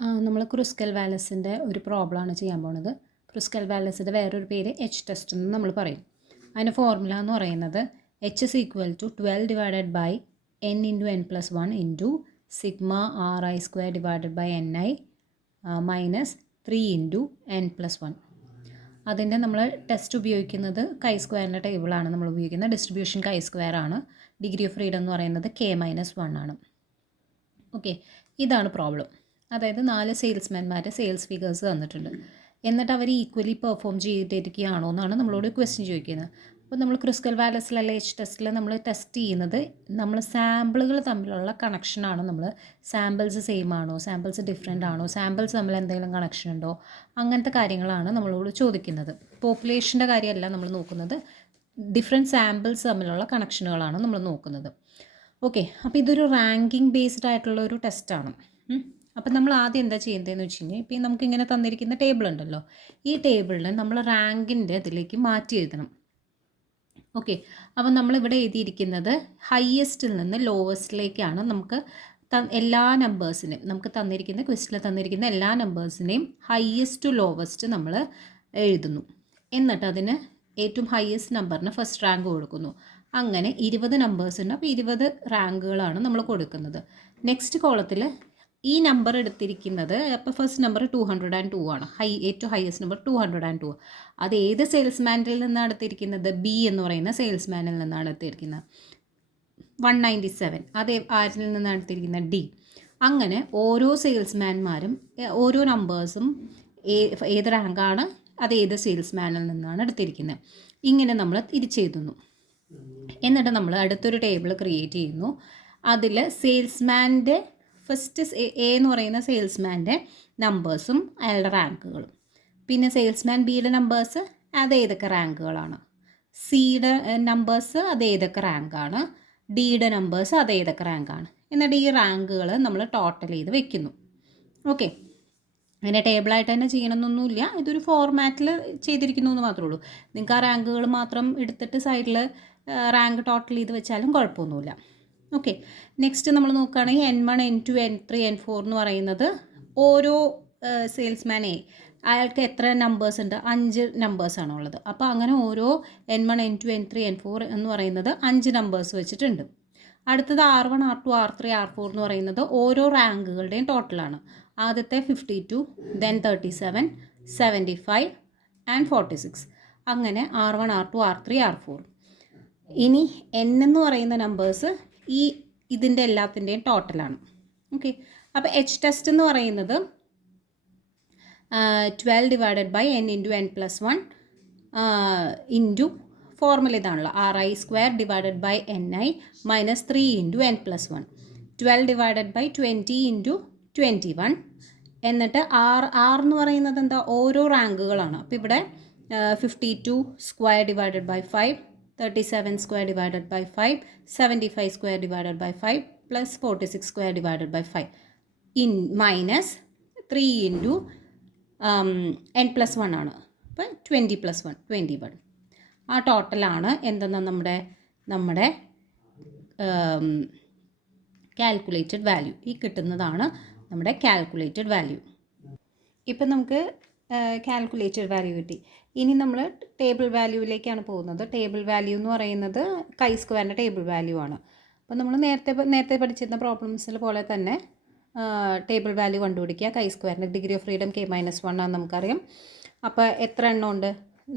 നമ്മൾ ക്രുസ്കൽ വാലസിൻ്റെ ഒരു പ്രോബ്ലമാണ് ചെയ്യാൻ പോണത്. ക്രുസ്കൽ വാലസിൻ്റെ വേറൊരു പേര് എച്ച് ടെസ്റ്റ് എന്ന് നമ്മൾ പറയും. അതിൻ്റെ ഫോർമുല എന്ന് പറയുന്നത് H is equal to 12 divided by N into N plus 1 into sigma R I square divided by N I minus 3 into N plus 1. അതിൻ്റെ നമ്മൾ ടെസ്റ്റ് ഉപയോഗിക്കുന്നത് കൈ സ്ക്വയറിൻ്റെ ടേബിളാണ് നമ്മൾ ഉപയോഗിക്കുന്നത്. ഡിസ്ട്രിബ്യൂഷൻ കൈ സ്ക്വയർ ആണ്. ഡിഗ്രി ഓഫ് ഫ്രീഡം എന്ന് പറയുന്നത് K-1 ആണ്. ഓക്കെ, ഇതാണ് പ്രോബ്ലം. അതായത് 4 സെയിൽസ്മാൻമാർ സെയിൽസ് ഫിഗേഴ്സ് തന്നിട്ടുണ്ട്. എന്നിട്ട് അവർ ഈക്വലി പെർഫോം ചെയ്തിരിക്കുകയാണോ എന്നാണ് നമ്മളോട് ക്വസ്റ്റ്യൻ ചോദിക്കുന്നത്. അപ്പോൾ നമ്മൾ ക്രുസ്കൽ വാലസിലല്ല എച്ച് ടെസ്റ്റിൽ നമ്മൾ ടെസ്റ്റ് ചെയ്യുന്നത് നമ്മൾ സാമ്പിളുകൾ തമ്മിലുള്ള കണക്ഷനാണ്. നമ്മൾ സാമ്പിൾസ് സെയിം ആണോ, സാമ്പിൾസ് ഡിഫറെൻ്റ് ആണോ, സാമ്പിൾസ് തമ്മിൽ എന്തെങ്കിലും കണക്ഷൻ ഉണ്ടോ, അങ്ങനത്തെ കാര്യങ്ങളാണ് നമ്മളോട് ചോദിക്കുന്നത്. പോപ്പുലേഷൻ്റെ കാര്യമല്ല നമ്മൾ നോക്കുന്നത്, ഡിഫറെൻറ്റ് സാമ്പിൾസ് തമ്മിലുള്ള കണക്ഷനുകളാണ് നമ്മൾ നോക്കുന്നത്. ഓക്കെ, അപ്പോൾ ഇതൊരു റാങ്കിങ് ബേസ്ഡ് ആയിട്ടുള്ള ഒരു ടെസ്റ്റാണ്. അപ്പം നമ്മൾ ആദ്യം എന്താ ചെയ്യേണ്ടതെന്ന് വെച്ച് കഴിഞ്ഞാൽ, ഇപ്പം നമുക്കിങ്ങനെ തന്നിരിക്കുന്ന ടേബിൾ ഉണ്ടല്ലോ, ഈ ടേബിളിനെ നമ്മൾ റാങ്കിൻ്റെ ഇതിലേക്ക് മാറ്റി എഴുതണം. ഓക്കെ, അപ്പം നമ്മളിവിടെ എഴുതിയിരിക്കുന്നത് ഹയസ്റ്റിൽ നിന്ന് ലോവസ്റ്റിലേക്കാണ്. നമുക്ക് എല്ലാ നമ്പേഴ്സിനെയും, നമുക്ക് തന്നിരിക്കുന്ന ക്വസ്റ്റിൽ തന്നിരിക്കുന്ന എല്ലാ നമ്പേഴ്സിനെയും ഹയസ്റ്റ് ടു ലോവസ്റ്റ് നമ്മൾ എഴുതുന്നു. എന്നിട്ട് അതിന് ഏറ്റവും ഹയസ്റ്റ് നമ്പറിന് ഫസ്റ്റ് റാങ്ക് കൊടുക്കുന്നു. അങ്ങനെ 20 നമ്പേഴ്സ് ഉണ്ട്. അപ്പോൾ 20 റാങ്കുകളാണ് നമ്മൾ കൊടുക്കുന്നത്. നെക്സ്റ്റ് കോളത്തിൽ ഈ നമ്പർ എടുത്തിരിക്കുന്നത്, അപ്പോൾ ഫസ്റ്റ് നമ്പർ 202 ആണ്. ഏറ്റവും ഹയസ്റ്റ് നമ്പർ 202. അത് ഏത് സെയിൽസ്മാനിൽ നിന്നാണ് എടുത്തിരിക്കുന്നത്? ബി എന്ന് പറയുന്ന സെയിൽസ്മാനിൽ നിന്നാണ് എടുത്തിരിക്കുന്നത്. 197 അത് ആരിൽ നിന്നാണ് എടുത്തിരിക്കുന്നത്? ഡി. അങ്ങനെ ഓരോ സെയിൽസ്മാൻമാരും ഓരോ നമ്പേഴ്സും ഏത് റാങ്കാണ് അത് ഏത് സെയിൽസ്മാനിൽ നിന്നാണ് എടുത്തിരിക്കുന്നത്. ഇങ്ങനെ നമ്മൾ തിരിച്ചെഴുതുന്നു. എന്നിട്ട് നമ്മൾ അടുത്തൊരു ടേബിൾ ക്രിയേറ്റ് ചെയ്യുന്നു. അതിൽ സെയിൽസ്മാൻ്റെ ഫസ്റ്റ് എ എന്ന് പറയുന്ന സെയിൽസ്മാൻ്റെ നമ്പേഴ്സും അയാളുടെ റാങ്കുകളും, പിന്നെ സെയിൽസ്മാൻ ബിയുടെ നമ്പേഴ്സ് അത് ഏതൊക്കെ റാങ്കുകളാണ്, സിയുടെ നമ്പേഴ്സ് അത് ഏതൊക്കെ റാങ്കാണ്, ഡിയുടെ നമ്പേഴ്സ് അത് ഏതൊക്കെ റാങ്കാണ്. എന്നിട്ട് ഈ റാങ്കുകൾ നമ്മൾ ടോട്ടൽ ചെയ്ത് വെക്കുന്നു. ഓക്കെ, അങ്ങനെ ടേബിളായിട്ട് തന്നെ ചെയ്യണമെന്നൊന്നുമില്ല, ഇതൊരു ഫോർമാറ്റിൽ ചെയ്തിരിക്കുന്നു എന്ന് മാത്രമേ ഉള്ളൂ. നിങ്ങൾക്ക് ആ റാങ്കുകൾ മാത്രം എടുത്തിട്ട് സൈഡിൽ റാങ്ക് ടോട്ടൽ ചെയ്ത് വെച്ചാലും കുഴപ്പമൊന്നുമില്ല. ഓക്കെ, നെക്സ്റ്റ് നമ്മൾ നോക്കുകയാണെങ്കിൽ N1, N2, N3, N4 എന്ന് പറയുന്നത് ഓരോ സെയിൽസ്മാനെ അയാൾക്ക് എത്ര നമ്പേഴ്സ് ഉണ്ട്? 5 നമ്പേഴ്സാണ് ഉള്ളത്. അപ്പോൾ അങ്ങനെ ഓരോ N1, N2, N3, N4 എന്ന് പറയുന്നത് 5 നമ്പേഴ്സ് വെച്ചിട്ടുണ്ട്. അടുത്തത് R1, R2, R3, R4 എന്ന് പറയുന്നത് ഓരോ റാങ്കുകളുടെയും ടോട്ടലാണ്. ആദ്യത്തെ 52, ദെൻ 37, 75 ആൻഡ് 46. അങ്ങനെ R1, R2, R3, R4. ഇനി N എന്ന് പറയുന്ന നമ്പേഴ്സ് ഇതിൻ്റെ എല്ലാത്തിൻ്റെയും ടോട്ടലാണ്. ഓക്കെ, അപ്പോൾ എച്ച് ടെസ്റ്റ് എന്ന് പറയുന്നത് 12 divided by N into N plus 1 into formula ഇതാണല്ലോ, RI square divided by NI minus 3 into N plus 1. 12 divided by 20 into 21. എന്നിട്ട് R എന്ന് പറയുന്നത് എന്താ? ഓരോ റാങ്കുകളാണ്. അപ്പോൾ ഇവിടെ 52 square divided by 5, 37 square divided by 5, 75 square divided by 5 plus 46 square divided by 5 in minus 3 into n plus 1 ആണ്. അപ്പോൾ 20 plus 1 21. ആ ടോട്ടലാണ് എന്തെന്നാ നമ്മുടെ കാൽക്കുലേറ്റഡ് വാല്യൂ. ഈ കിട്ടുന്നതാണ് നമ്മുടെ കാൽക്കുലേറ്റഡ് വാല്യൂ. ഇപ്പം നമുക്ക് കാൽക്കുലേറ്റഡ് വാല്യൂ കിട്ടി. ഇനി നമ്മൾ ടേബിൾ വാല്യൂവിലേക്കാണ് പോകുന്നത്. ടേബിൾ വാല്യൂ എന്ന് പറയുന്നത് കൈ സ്ക്വയറിൻ്റെ ടേബിൾ വാല്യൂ ആണ്. അപ്പോൾ നമ്മൾ നേരത്തെ പഠിച്ചിരുന്ന പ്രോബ്ലംസിൽ പോലെ തന്നെ ടേബിൾ വാല്യൂ കണ്ടുപിടിക്കുക. കൈ സ്ക്വയറിൻ്റെ ഡിഗ്രി ഓഫ് ഫ്രീഡം K-1 ആണെന്ന് നമുക്കറിയാം. അപ്പോൾ എത്ര എണ്ണം ഉണ്ട്?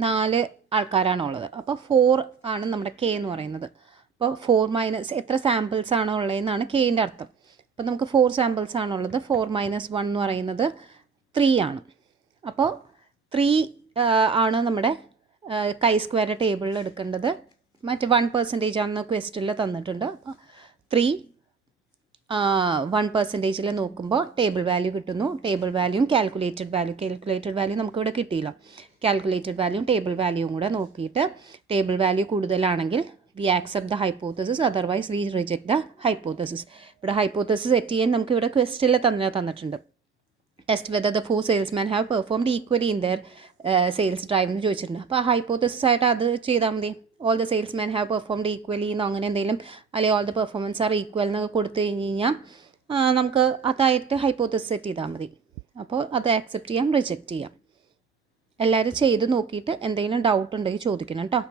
4 ആൾക്കാരാണുള്ളത്. അപ്പോൾ 4 ആണ് നമ്മുടെ K എന്ന് പറയുന്നത്. അപ്പോൾ 4 മൈനസ് എത്ര സാമ്പിൾസ് ആണോ ഉള്ളതെന്നാണ് Kൻ്റെ അർത്ഥം. അപ്പോൾ നമുക്ക് 4 സാമ്പിൾസ് ആണുള്ളത്. 4 മൈനസ് 1 എന്ന് പറയുന്നത് 3 ആണ്. അപ്പോൾ 3 ആണ് നമ്മുടെ കൈ സ്ക്വയർ ടേബിളിൽ എടുക്കേണ്ടത്. മറ്റ് 1% ആണെന്ന് ക്വസ്റ്റ്യനിൽ തന്നിട്ടുണ്ട്. അപ്പോൾ 3 1% നോക്കുമ്പോൾ ടേബിൾ വാല്യൂ കിട്ടുന്നു. ടേബിൾ വാല്യൂയും കാൽക്കുലേറ്റഡ് വാല്യൂ നമുക്കിവിടെ കിട്ടിയില്ല. കാൽക്കുലേറ്റഡ് വാല്യൂയും ടേബിൾ വാല്യൂയും കൂടെ നോക്കിയിട്ട് ടേബിൾ വാല്യൂ കൂടുതലാണെങ്കിൽ V accept the hypothesis, otherwise we reject the hypothesis. ഇവിടെ ഹൈപ്പോത്തസിസ് സെറ്റ് ചെയ്യാൻ നമുക്ക് ഇവിടെ ക്വസ്റ്റ്യനിൽ തന്നിട്ടുണ്ട്. Test whether the 4 salesman have performed equally in there sales drive എന്ന് ചോദിച്ചിട്ടുണ്ട്. അപ്പോൾ ആ ഹൈപ്പോത്തസിസ് ആയിട്ട് അത് ചെയ്താൽ മതി. All the salesman have performed equally എന്നോ അങ്ങനെ എന്തെങ്കിലും, അല്ലെങ്കിൽ all the performance are equal എന്നൊക്കെ കൊടുത്തു കഴിഞ്ഞ് കഴിഞ്ഞാൽ നമുക്ക് അതായിട്ട് ഹൈപ്പോത്തസിസ് സെറ്റ് ചെയ്താൽ മതി. അപ്പോൾ അത് ആക്സെപ്റ്റ് ചെയ്യാം, റിജക്റ്റ് ചെയ്യാം. എല്ലാവരും ചെയ്ത് നോക്കിയിട്ട് എന്തെങ്കിലും ഡൗട്ട് ഉണ്ടെങ്കിൽ ചോദിക്കണം കേട്ടോ.